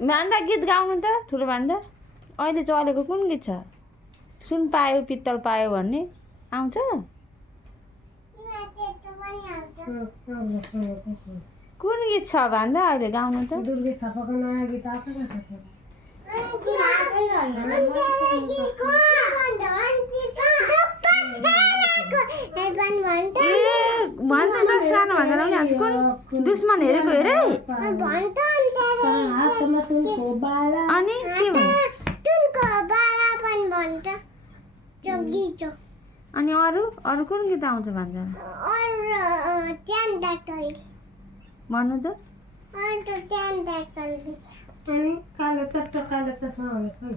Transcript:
भान्दा गीत गाउनु त ठुलो भान्दा अहिले चलेको कुन गीत छ सुन पायो पित्तल पायो भन्ने आउँछ कुन गीत छ भान्दा अहिले गाउनु त दुर्गे छापाको नयाँ गीत आएको छ भन्छ त सानो भान्दा लाउने आज कुन दुश्मन हेरेको हेरे अनि के भन्छ अनि अरू अरू कुन गीत आउँछ भन्छ भन्नु त अनि कालो चट्ट कालो चस्मा भनेको